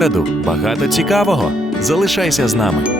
Попереду багато цікавого. Залишайся з нами.